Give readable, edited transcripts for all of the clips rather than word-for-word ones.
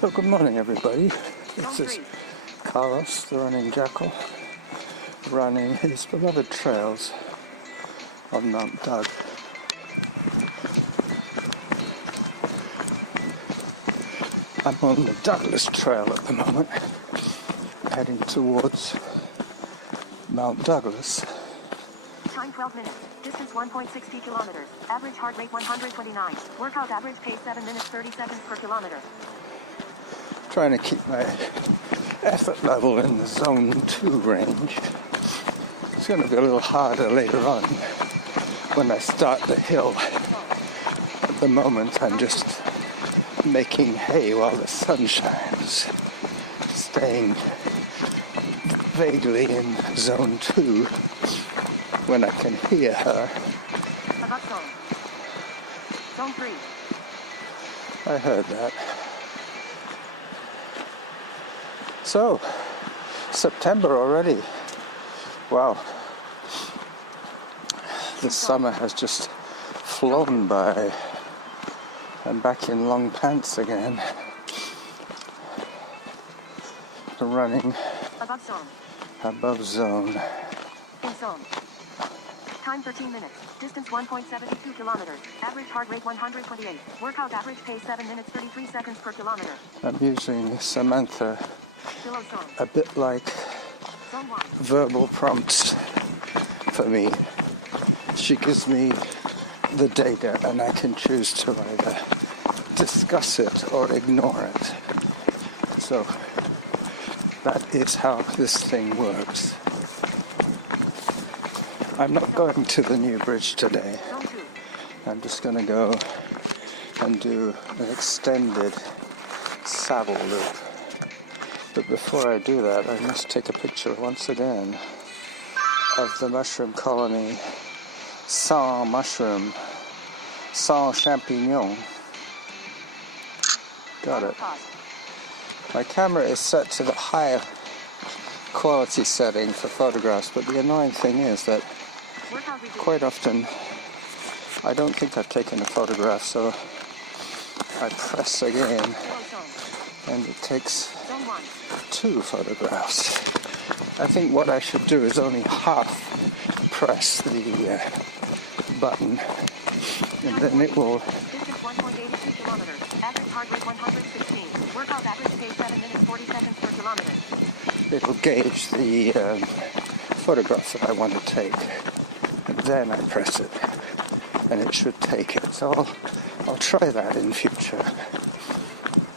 So good morning everybody, this is Carlos, the running jackal, running his beloved trails on Mount Doug. I'm on the Douglas Trail at the moment, heading towards Mount Douglas. Time 12 minutes, distance 1.60 kilometers, average heart rate 129, workout average pace 7 minutes 30 seconds per kilometer. Trying to keep my effort level in the zone 2 range. It's going to be a little harder later on when I start the hill. At the moment I'm just making hay while the sun shines, staying vaguely in zone 2 when I can hear her. Above zone. Zone 3. I heard that. So, September already. Wow. The summer has just flown by. I'm back in long pants again. Running Above zone. above zone. In zone. Time 13 minutes, distance 1.72 kilometers, average heart rate 128, workout average pace 7 minutes 33 seconds per kilometer. I'm using Samantha Below zone. a bit like Zone 1. verbal prompts for me. She gives me the data and I can choose to either discuss it or ignore it. So that is how this thing works. I'm not going to the new bridge today. Zone 2. I'm just going to go and do an extended saddle loop. But before I do that, I must take a picture once again of the mushroom colony sans mushroom, sans champignon. Got it. My camera is set to the higher quality setting for photographs, but the annoying thing is that quite often I don't think I've taken a photograph, so I press again and it takes 2 photographs. I think what I should do is only half press the button and then it will Distance 1.82 kilometers, average heart rate 116, workout average pace 7 minutes 40 seconds per kilometer. it'll gauge the photograph that I want to take. And then I press it and it should take it. So I'll try that in future.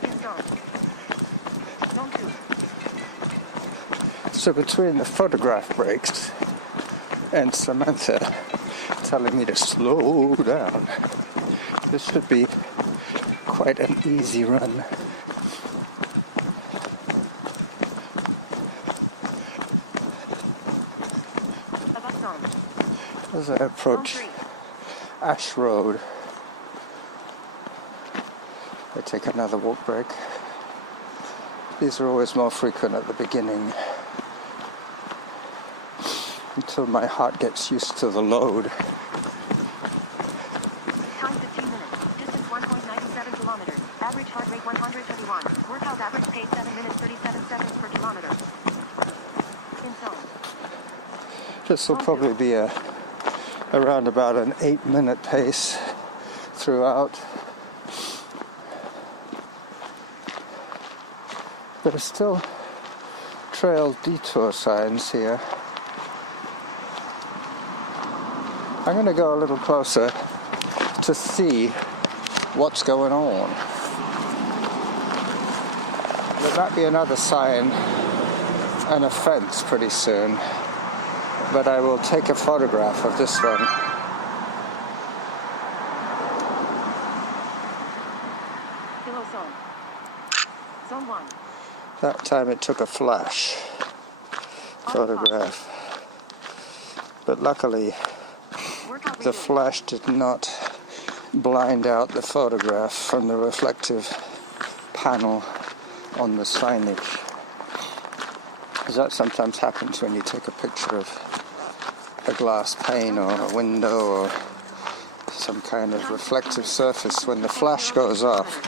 In zone. Zone 2. So between the photograph breaks and Samantha telling me to slow down, this should be quite an easy run. Above zone. As I approach Zone 3. Ash Road, I take another walk break. These are always more frequent at the beginning until my heart gets used to the load. Time 15 minutes, distance 1.97 kilometers, average heart rate 121, workout average pace 7 minutes 37 seconds per kilometer. In zone. This will probably be around about an 8-minute pace throughout. There are still trail detour signs here. I'm going to go a little closer to see what's going on. There might be another sign and a fence pretty soon, but I will take a photograph of this one. Below zone. Zone 1. That time it took a flash photograph, but luckily Workout the rate. flash did not blind out the photograph from the reflective panel on the signage. Because that sometimes happens when you take a picture of a glass pane or a window or some kind of reflective surface. When the flash goes off,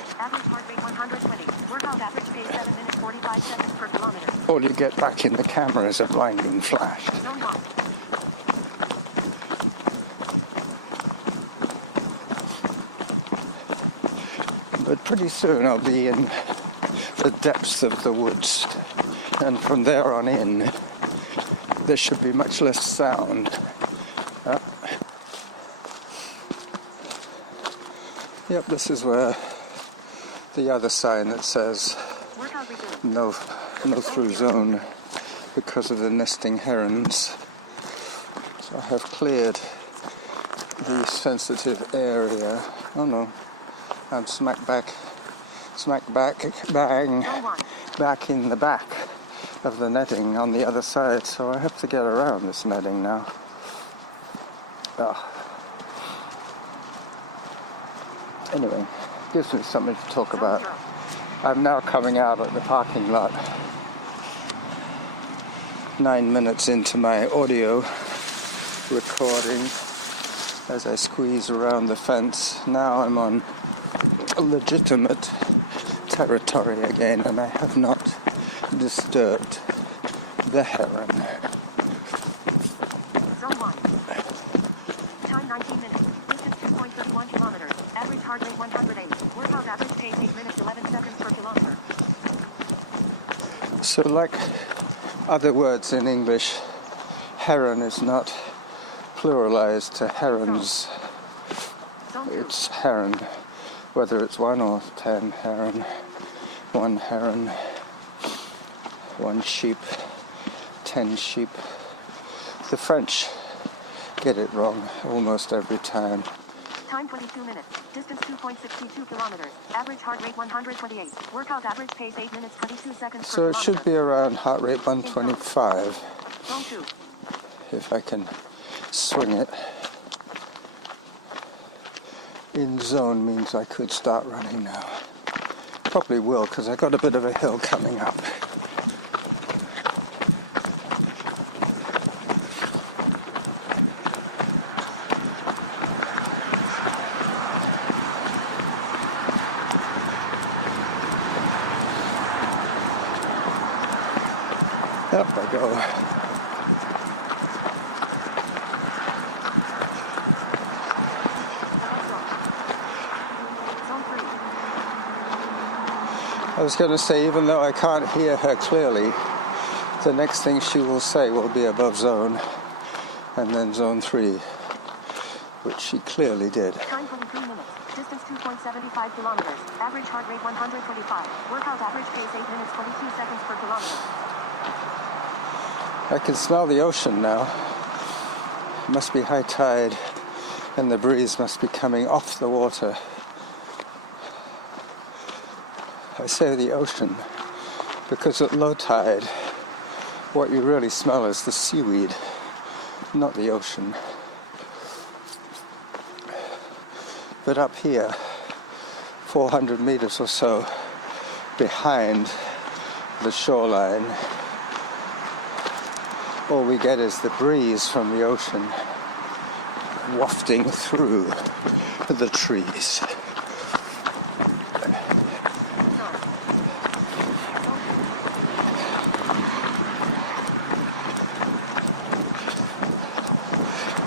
5 seconds per kilometer. All you get back in the camera is a blinding flash. Zone 1. But pretty soon I'll be in the depths of the woods, and from there on in there should be much less sound. Yep, this is where the other sign that says Workout resumed. no through zone because of the nesting herons. So I have cleared the sensitive area. Oh no, I'm smack bang, Zone 1. back in the back of the netting on the other side, so I have to get around this netting now. Anyway, gives me something to talk about. I'm now coming out at the parking lot, 9 minutes into my audio recording as I squeeze around the fence. Now I'm on legitimate territory again, and I have not disturbed the heron. Zone 1. Time 19 minutes. Distance 2.31 kilometers. Average heart rate 180. Workout average pace 8 minutes 11 seconds per kilometer. So like other words in English, heron is not pluralized to herons. Zone 2. It's heron, whether it's 1 or 10 heron, 1 heron, 1 sheep, 10 sheep. The French get it wrong almost every time. Time 22 minutes. Distance 2.62 kilometers. Average heart rate 128. Workout average pace 8 minutes 22 seconds So per it kilometer. should be around heart rate 125 Zone 2. if I can swing it. In zone means I could start running now. Probably will, because I got a bit of a hill coming up. Up I go. Zone 3. I was going to say, even though I can't hear her clearly, the next thing she will say will be above zone, and then zone 3, which she clearly did. Time 23 minutes. Distance 2.75 kilometers. Average heart rate 125. Workout average pace 8 minutes 22 seconds per kilometer. I can smell the ocean now. It must be high tide, and the breeze must be coming off the water. I say the ocean because at low tide, what you really smell is the seaweed, not the ocean. But up here, 400 meters or so behind the shoreline, all we get is the breeze from the ocean wafting through the trees.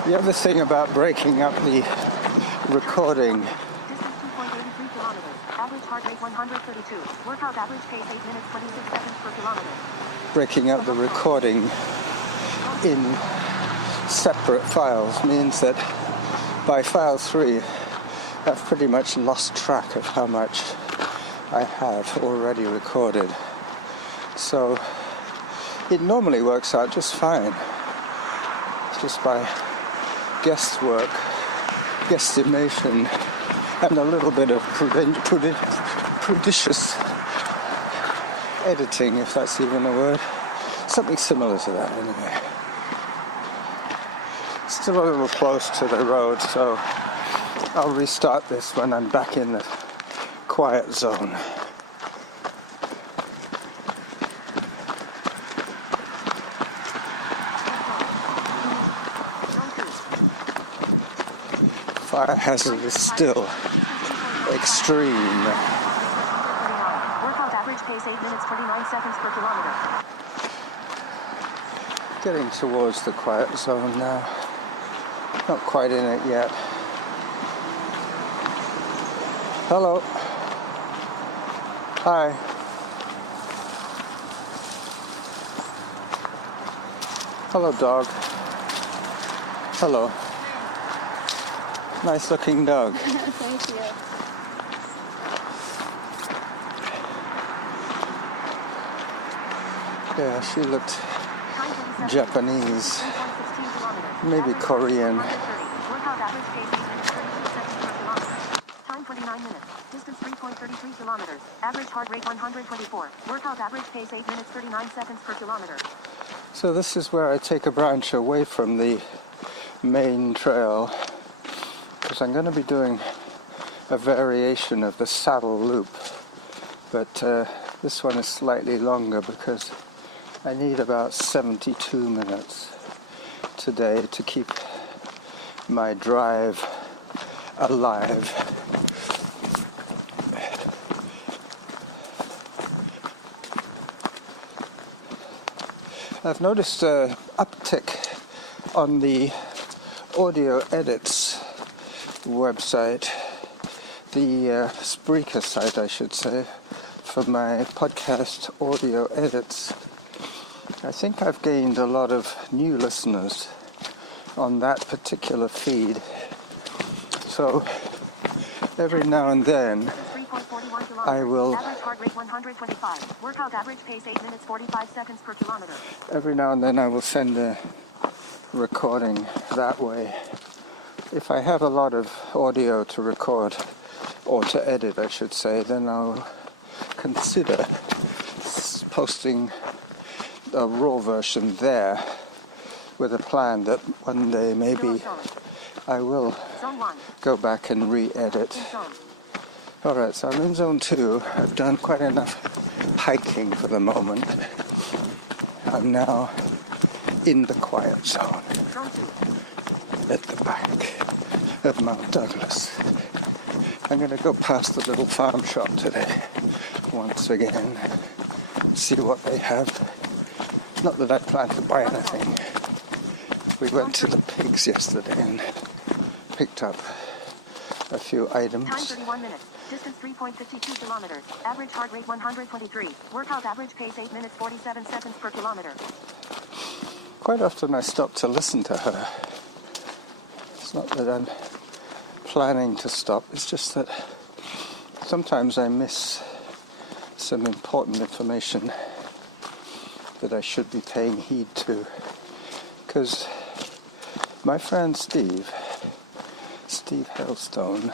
The other thing about breaking up the recording, Distance 2.83 kilometers. Average heart rate 132. Workout average pace 8 minutes 26 seconds per kilometer. breaking up the recording in separate files means that by file 3 I've pretty much lost track of how much I have already recorded. So it normally works out just fine, just by guesswork, guesstimation, and a little bit of prudicious editing, if that's even a word. Something similar to that, anyway. Still a little close to the road, so I'll restart this when I'm back in the quiet zone. Fire hazard is still extreme. Workout average pace 8 minutes 29 seconds per kilometer. Getting towards the quiet zone now. Not quite in it yet. Hello. Hi. Hello, dog. Hello. Nice looking dog. Thank you. Yeah, she looked Time 27 Japanese, 3.16 kilometers. maybe Average Korean. 130. Workout average pace 8 minutes 36 seconds per kilometer. Time 29 minutes. Distance 3.33 kilometers. Average heart rate 124. Workout average pace 8 minutes 39 seconds per kilometer. So this is where I take a branch away from the main trail, because I'm going to be doing a variation of the saddle loop, but this one is slightly longer because I need about 72 minutes today to keep my drive alive. I've noticed an uptick on the audio edits website, the Spreaker site I should say, for my podcast audio edits. I think I've gained a lot of new listeners on that particular feed. So every now and then 3.41 kilometers. I will, Average heart rate 125. Workout average pace 8 minutes 45 seconds per kilometer. every now and then I will send a recording that way. If I have a lot of audio to record, or to edit I should say, then I'll consider posting a raw version there, with a plan that one day maybe I will Zone 1. go back and re-edit. In zone. Alright, so I'm in zone 2. I've done quite enough hiking for the moment. I'm now in the quiet zone Zone 2. at the back of Mount Douglas. I'm going to go past the little farm shop today once again, see what they have. Not that I plan to buy anything. We went to the pigs yesterday and picked up a few Time items. 31 minutes. Distance 3.52 kilometers. Average heart rate 123. Workout average pace 8 minutes 47 seconds per kilometer. Quite often I stop to listen to her. It's not that I'm planning to stop, it's just that sometimes I miss some important information that I should be paying heed to. Because my friend Steve Hailstone,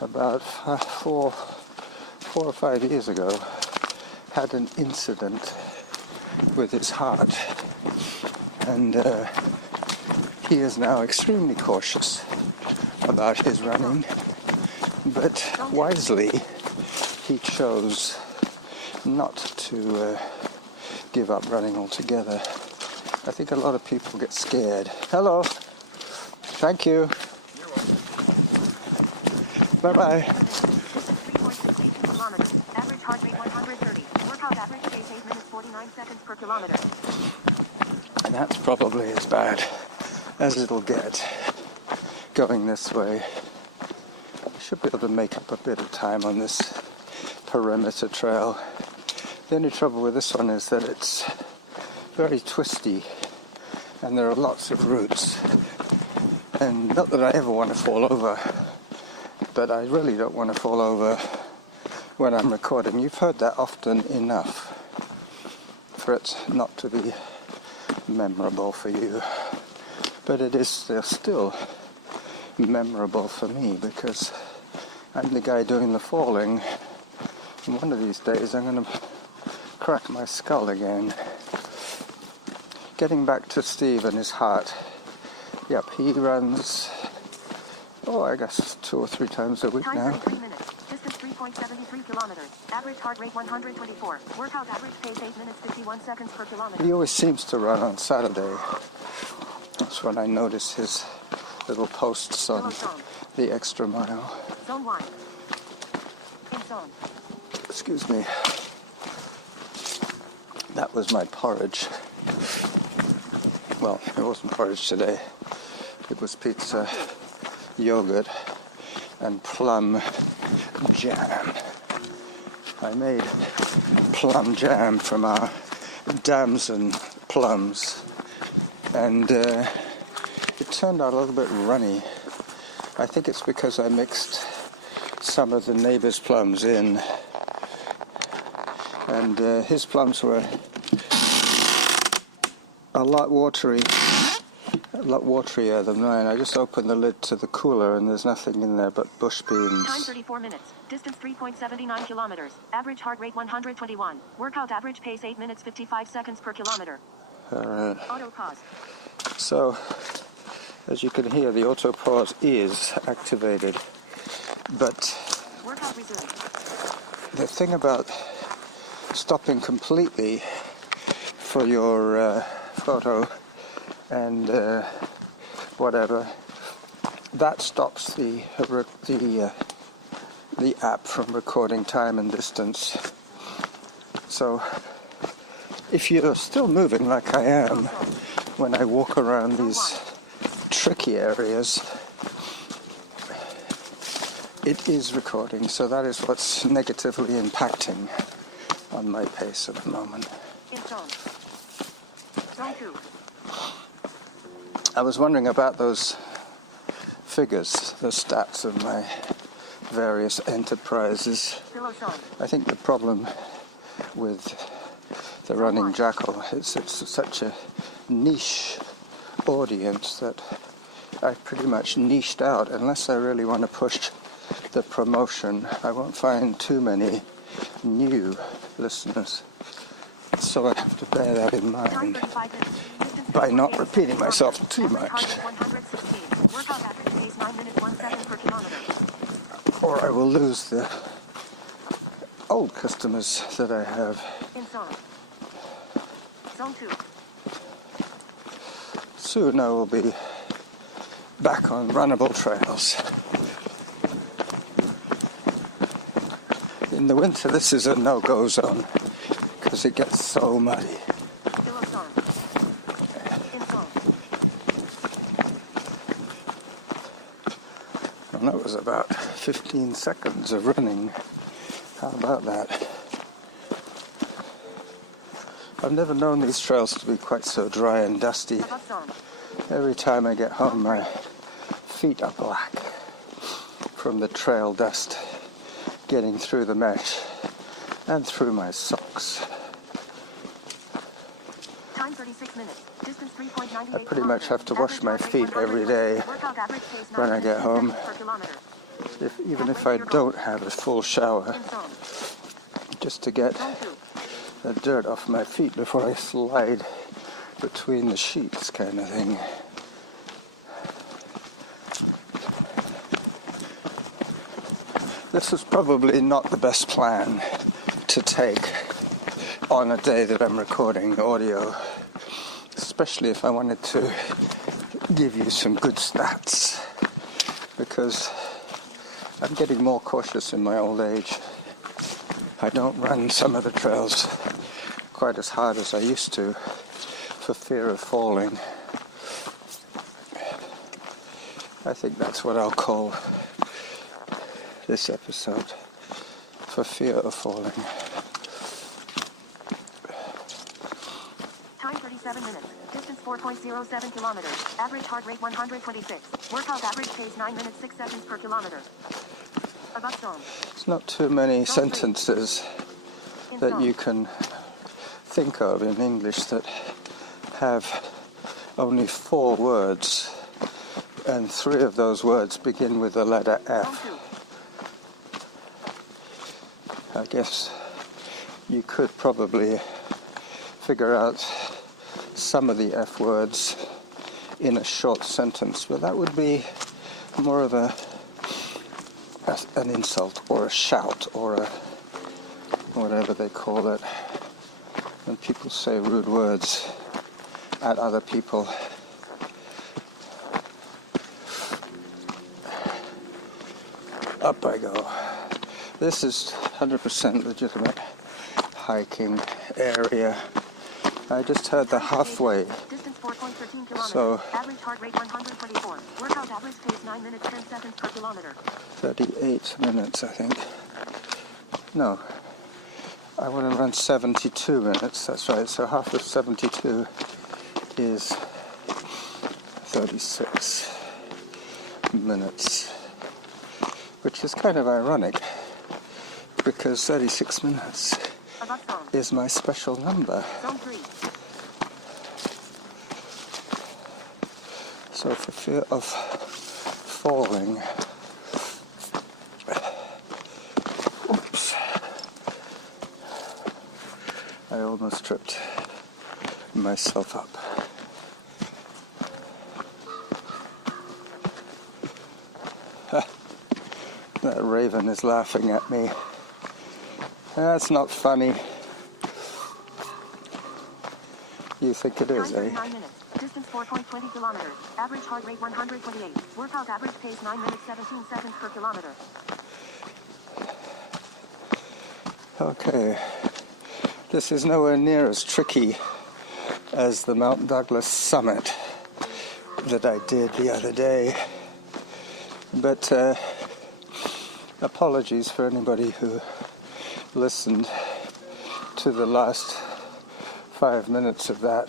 about 4 or 5 years ago, had an incident with his heart, and he is now extremely cautious about his running, but wisely he chose not to give up running altogether. I think a lot of people get scared. Hello. Thank you. Bye-bye. Distance 3.62 kilometers. Average heart rate 130. Workout average pace 8 minutes 49 seconds per kilometer. And that's probably as bad as it'll get going this way. I should be able to make up a bit of time on this perimeter trail. The only trouble with this one is that it's very twisty and there are lots of roots. And not that I ever want to fall over, but I really don't want to fall over when I'm recording. You've heard that often enough for it not to be memorable for you. But it is still memorable for me because I'm the guy doing the falling. And one of these days I'm going to crack my skull again. Getting back to Steve and his heart. Yep, he runs, I guess 2 or 3 times a week Time now. 33 minutes. Distance 3.73 kilometers. Average heart rate 124. Workout average pace 8 minutes 51 seconds per kilometer. He always seems to run on Saturday. That's when I notice his little posts on the extra mile. Zone 1. In zone. Excuse me. That was my porridge. Well, it wasn't porridge today. It was pizza, yogurt, and plum jam. I made plum jam from our damson plums, and it turned out a little bit runny. I think it's because I mixed some of the neighbor's plums in, and his plums were a lot waterier than mine. I just opened the lid to the cooler and there's nothing in there but bush beans. Time 34 minutes. Distance 3.79 kilometers. Average heart rate 121. Workout average pace 8 minutes 55 seconds per kilometer. Alright. Auto pause. So, as you can hear, the auto pause is activated. But Workout resumed. the thing about stopping completely for your photo and whatever, that stops the app from recording time and distance. So if you're still moving like I am when I walk around these tricky areas, it is recording, so that is what's negatively impacting on my pace at the moment. In zone. Zone 2. I was wondering about those figures, the stats of my various enterprises. Below zone. I think the problem with the Running Jackal is it's such a niche audience that I pretty much niched out. Unless I really want to push the promotion, I won't find too many new listeners. So I have to bear that in Time mind 35 minutes. Distance by not 58 repeating myself too Average much. heart rate 116. Workout average pace 9 minutes 1 second per kilometer. Or I will lose the old customers that I have. In zone. Zone 2. Soon I will be back on runnable trails. In the winter this is a no-go zone because it gets so muddy. Below zone. In zone. And that was about 15 seconds of running. How about that? I've never known these trails to be quite so dry and dusty. Above zone. Every time I get home, my feet are black from the trail dust getting through the mesh and through my socks. Time 36 minutes. Distance 3.98 I pretty much have to wash my feet every day Workout average pace 9 when I get minutes home. per kilometer. Even if I don't have a full shower, In zone. just to get Zone 2. the dirt off my feet before I slide between the sheets kind of thing. This is probably not the best plan to take on a day that I'm recording audio, especially if I wanted to give you some good stats, because I'm getting more cautious in my old age. I don't run some of the trails quite as hard as I used to for fear of falling. I think that's what I'll call this episode, for fear of falling. Time 37 minutes. Distance 4.07 kilometers. Average heart rate 126. Workout average pace 9 minutes 6 seconds per kilometer. Above zone. It's not too many sentences In that zone. you can think of in English that have only 4 words, and 3 of those words begin with the letter Zone F. 2. I guess you could probably figure out some of the F words in a short sentence, but that would be more of an insult or a shout or a whatever they call it when people say rude words at other people. Up I go. This is 100% legitimate hiking area. I just heard the halfway. Distance 4.13 kilometers. So average heart rate 124. Workout average pace 9 minutes 10 seconds per kilometer. 38 minutes, I think. No, I want to run 72 minutes. That's right. So half of 72 is 36 minutes, which is kind of ironic because 36 minutes is my special number. Zone 3. So for fear of falling, oops, I almost tripped myself up. That raven is laughing at me. That's not funny. You think it is, eh? 9 minutes. Distance 4.20 kilometers. Average heart rate 128. Workout average pace 9 minutes 17 seconds per kilometer. Okay. This is nowhere near as tricky as the Mount Douglas summit that I did the other day. But apologies for anybody who listened to the last 5 minutes of that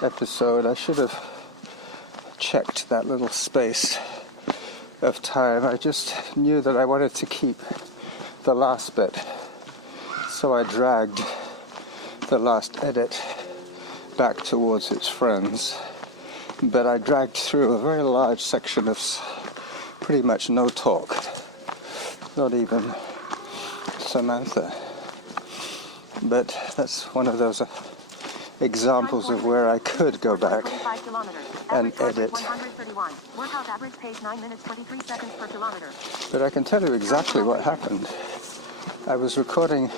episode. I should have checked that little space of time. I just knew that I wanted to keep the last bit, so I dragged the last edit back towards its friends, but I dragged through a very large section of pretty much no talk, not even Samantha. But that's one of those examples of where I could go back and edit. Workout average pace 9 minutes 23 seconds per kilometer. But I can tell you exactly what happened. I was recording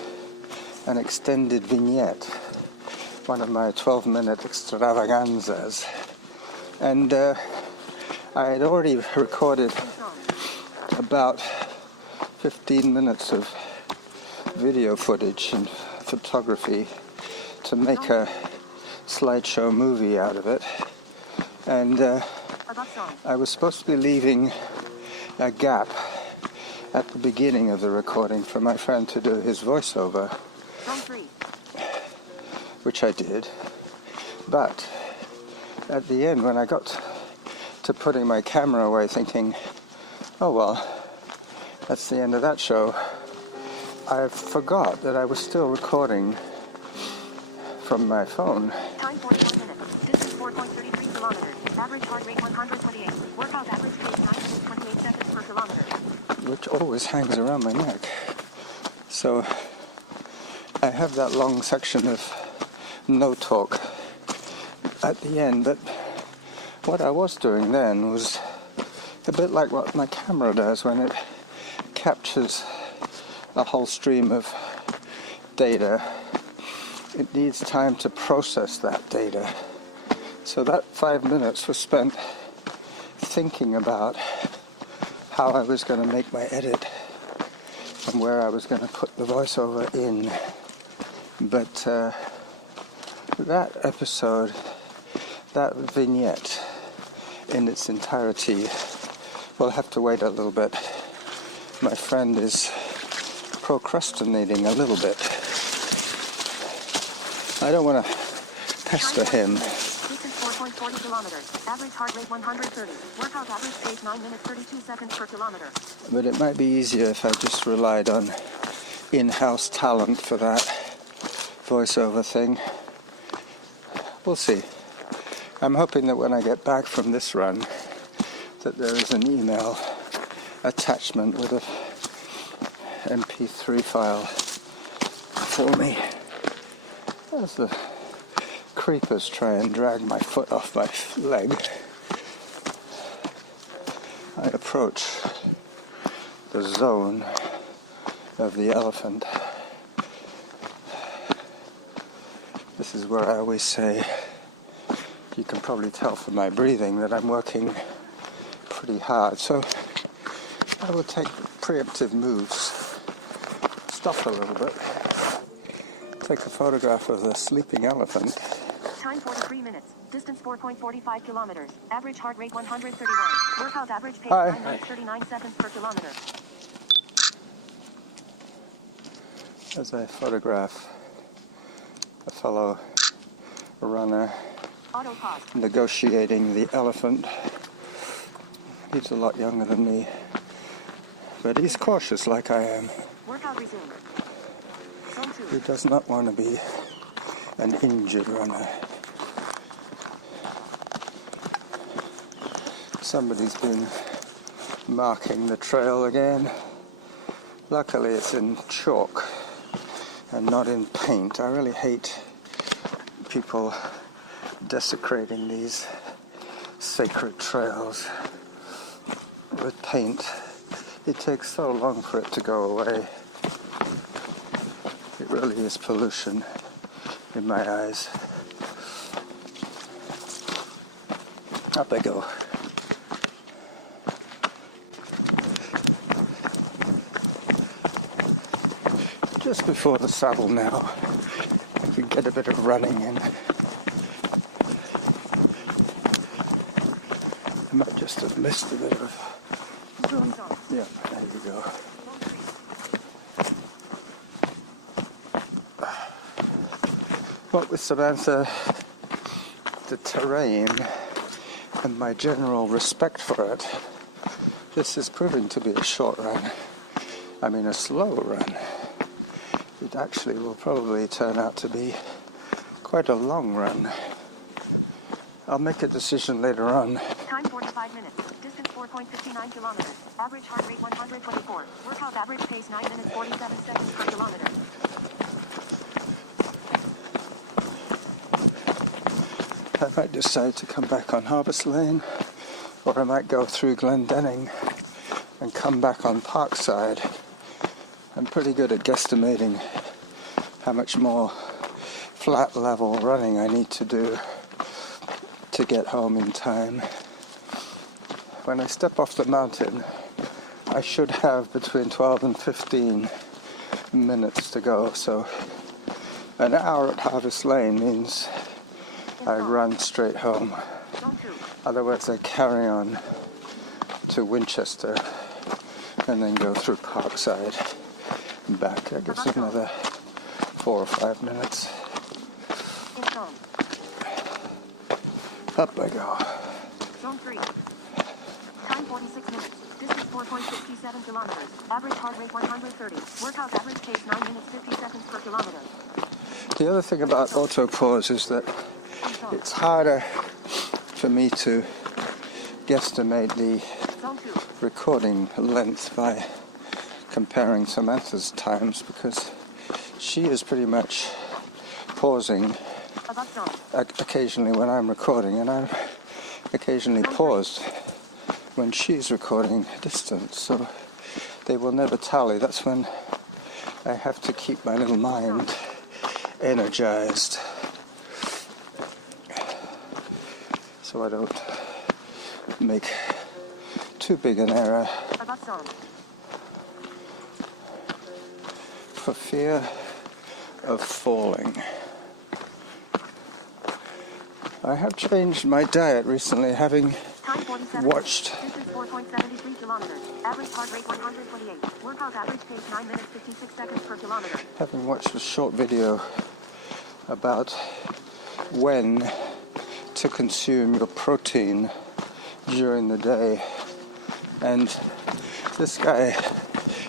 an extended vignette, one of my 12-minute extravaganzas, and I had already recorded about 15 minutes of video footage and photography to make a slideshow movie out of it, and I was supposed to be leaving a gap at the beginning of the recording for my friend to do his voiceover, which I did. But at the end, when I got to putting my camera away thinking, oh well, that's the end of that show, I forgot that I was still recording from my phone. Time 41 minutes. Distance 4.33 kilometers. Average heart rate 128. Workout average pace 9 minutes 28 seconds per kilometer. Which always hangs around my neck. So I have that long section of no talk at the end, but what I was doing then was a bit like what my camera does when it captures a whole stream of data. It needs time to process that data. So that 5 minutes was spent thinking about how I was going to make my edit and where I was going to put the voiceover in. But that episode, that vignette in its entirety, will have to wait a little bit. My friend is procrastinating a little bit. I don't want to pester him. Distance 4.40 kilometers. Average heart rate 130. Workout average pace 9 minutes 32 seconds per kilometer. But it might be easier if I just relied on in-house talent for that voiceover thing. We'll see. I'm hoping that when I get back from this run that there is an email attachment with a MP3 file for me. As the creepers try and drag my foot off my leg, I approach the zone of the elephant. This is where I always say, you can probably tell from my breathing that I'm working pretty hard, so I will take preemptive moves, stop a little bit, take a photograph of the sleeping elephant. Time 43 minutes. Distance 4.45 kilometers. Average heart rate 131. Workout average pace Hi. 9 minutes 39 seconds per kilometer. As I photograph a fellow runner Auto pause. negotiating the elephant. He's a lot younger than me, but he's cautious like I am. Workout resumed. Zone 2. He does not want to be an injured runner. Somebody's been marking the trail again. Luckily it's in chalk and not in paint. I really hate people desecrating these sacred trails with paint. It takes so long for it to go away. It really is pollution in my eyes. Up I go. Just before the saddle now, you can get a bit of running in. I might just have missed a bit of. Yeah, there you go. What with Samantha, the terrain, and my general respect for it, this is proving to be a short run. I mean a slow run. It actually will probably turn out to be quite a long run. I'll make a decision later on. Time 45 minutes. Distance 4.59 kilometers. Average heart rate 124. Workout average pace 9 minutes 47 seconds per kilometer. I might decide to come back on Harvest Lane, or I might go through Glendenning and come back on Parkside. I'm pretty good at guesstimating how much more flat level running I need to do to get home in time. When I step off the mountain, I should have between 12 and 15 minutes to go, so an hour at Harvest Lane means I run straight home. Zone 2. Otherwise I carry on to Winchester and then go through Parkside and back. That gives another 4 or 5 minutes. In zone. Up I go. Zone 3. Time 46 minutes. Distance 4.67 kilometers. Average heart rate 130. Workout average pace 9 minutes 50 seconds per kilometer. The other thing about auto pause is that In zone. it's harder for me to guesstimate the Zone 2. recording length by comparing Samantha's times, because she is pretty much pausing Above zone. occasionally when I'm recording, and I'm occasionally paused when she's recording distance, so they will never tally. That's when I have to keep my little mind energized so I don't make too big an error Above zone. for fear of falling. I have changed my diet recently, having Time 47 watched minutes. Distance 4.73 kilometers. Average heart rate 128. Workout average pace 9 minutes 56 seconds per kilometer. having watched a short video about when to consume your protein during the day, and this guy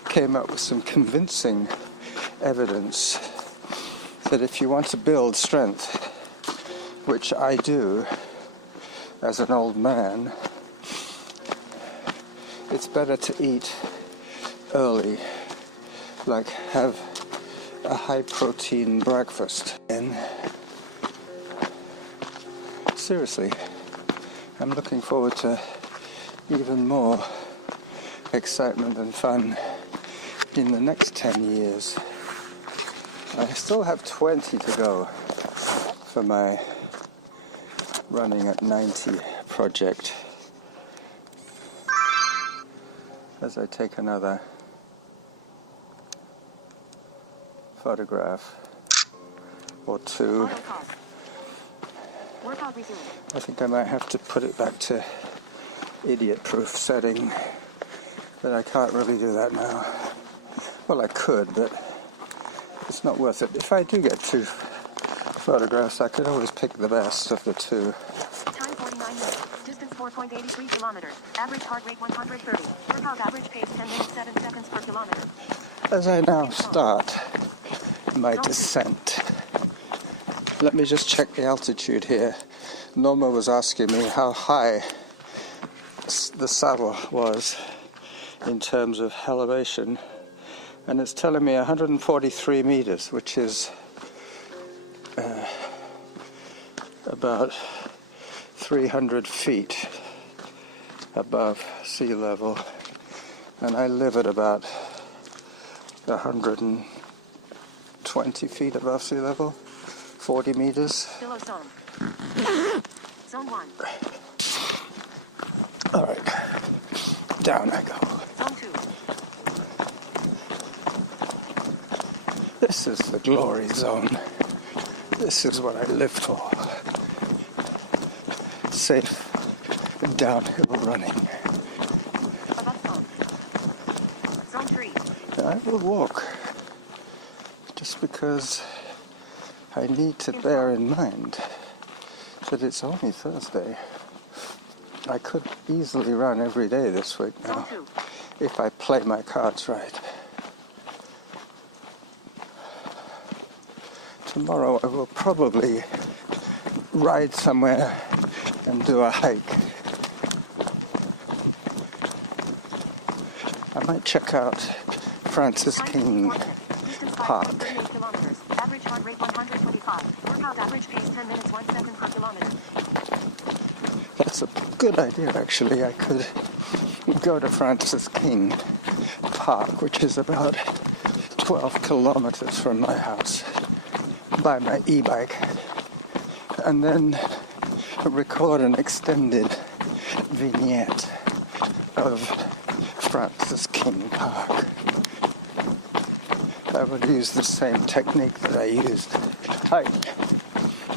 came up with some convincing evidence that if you want to build strength, which I do as an old man, it's better to eat early, like have a high protein breakfast. And seriously, I'm looking forward to even more excitement and fun in the next 10 years. I still have 20 to go for my running at 90 project. As I take another photograph or 2. Auto pause. Workout resumed. I think I might have to put it back to idiot-proof setting, but I can't really do that now. Well, I could, but it's not worth it. If I do get 2 photographs, I could always pick the best of the 2. Time 49 minutes. Distance 4.83 kilometers. Average heart rate 130. Workout average pace 10 minutes 7 seconds per kilometer. As I now start my descent, let me just check the altitude here. Norma was asking me how high the saddle was in terms of elevation, and it's telling me 143 meters, which is about 300 feet above sea level, and I live at about 120 feet above sea level, 40 meters. Below zone. Zone 1. All right, down I go. Zone 2. This is the glory zone. This is what I live for. Safe downhill running. Above zone. Zone 3. I will walk, just because I need to bear in mind that it's only Thursday. I could easily run every day this week now, Zone 2. if I play my cards right. Tomorrow I will probably ride somewhere and do a hike. I might check out Francis King Park. Average heart rate 125. Workout average pace 10 minutes 1 second per kilometer. That's a good idea, actually. I could go to Francis King Park, which is about 12 kilometers from my house, by my e-bike, and then record an extended vignette of Francis King Park. I would use the same technique that I used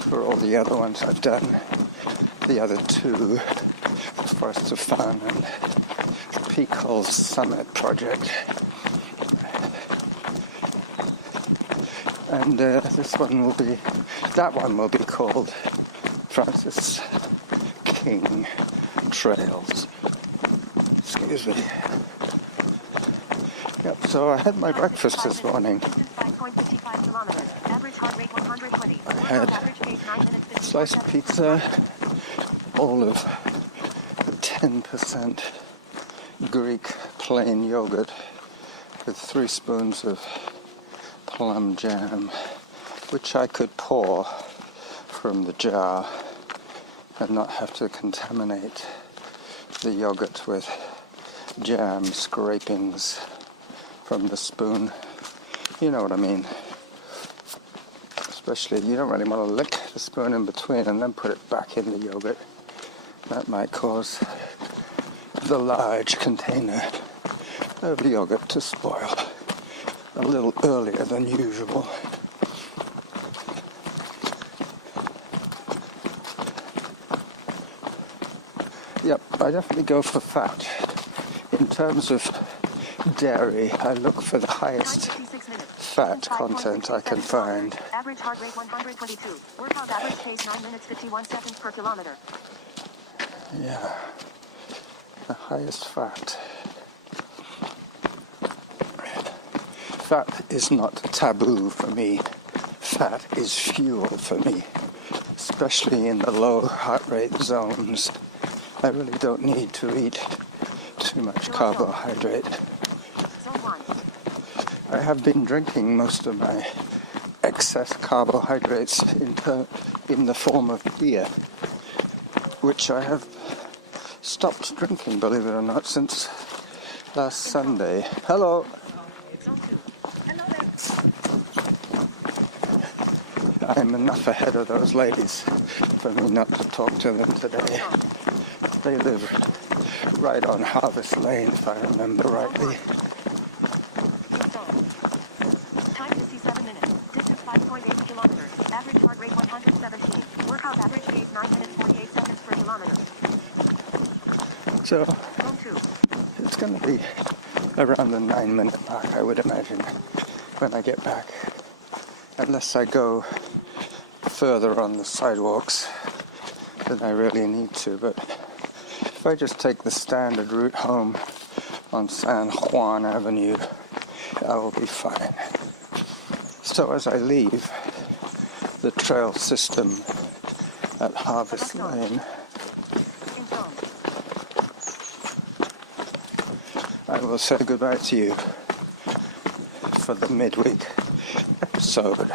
for all the other ones I've done. The other 2, Forests of Fun and Peak Hole Summit project. And that one will be called Francis King Trails. Excuse me. Yep, so I had my breakfast this morning. I had sliced pizza, olive, 10% Greek plain yogurt with 3 spoons of plum jam, which I could pour from the jar and not have to contaminate the yogurt with jam scrapings from the spoon. You know what I mean. Especially, you don't really want to lick the spoon in between and then put it back in the yogurt. That might cause the large container of yogurt to spoil a little earlier than usual. Yep, I definitely go for fat. In terms of dairy, I look for the highest fat content I can find. Average heart rate 122. Workout average pace 9 minutes 51 seconds per kilometer. Yeah, the highest fat. Fat is not taboo for me. Fat is fuel for me, especially in the low heart rate zones. I really don't need to eat too much carbohydrate. I have been drinking most of my excess carbohydrates in the form of beer, which I have stopped drinking, believe it or not, since last Sunday. Hello. I'm enough ahead of those ladies for me not to talk to them today. They live right on Harvest Lane, if I remember rightly. heart rate 117. Workout average pace 9 minutes 48 seconds per kilometer. So Zone 2. it's going to be around the 9-minute mark, I would imagine, when I get back. Unless I go further on the sidewalks than I really need to. But if I just take the standard route home on San Juan Avenue, I will be fine. So as I leave the trail system at Harvest Lane, In zone. I will say goodbye to you for the midweek episode.